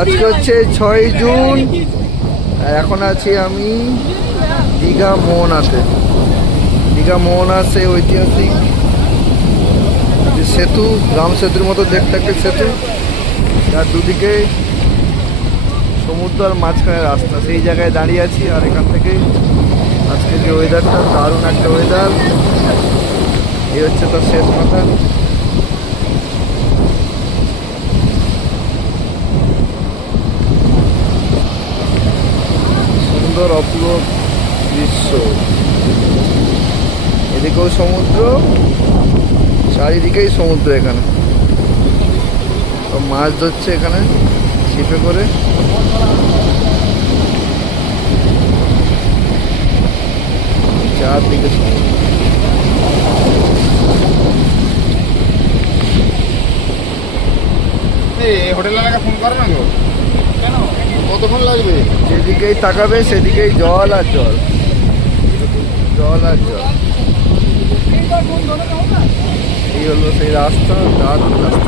আজকে হচ্ছে 6ই জুন। এখন আছি আমি দীঘা মোহনাতে। দীঘা মোহনা সে ঐতিহাসিক যে সেতু, রাম সেতুর মতো দেখতে একটা সেতু, যার দুদিকে সমুদ্র আর মাঝখানে রাস্তা, সেই জায়গায় দাঁড়িয়ে আছি। আর এখান থেকে আজকে যে ওয়েদারটা, দারুণ একটা ওয়েদার। এই হচ্ছে তার শেষ মাথা। সুন্দর অপূর্ব দৃশ্য, এদিকেও সমুদ্র, চারিদিকেই সমুদ্র। এখানে মাছ ধরছে এখানে ছিপে করে। চারদিকে সমুদ্র। হোটেল এলাকা ফোন করো না গো, কেন কতক্ষণ লাগবে? যেদিকেই তাকাবে সেদিকেই জল আর জল, জল আর জল। এই হলো সেই রাস্তা, দারুণ রাস্তা।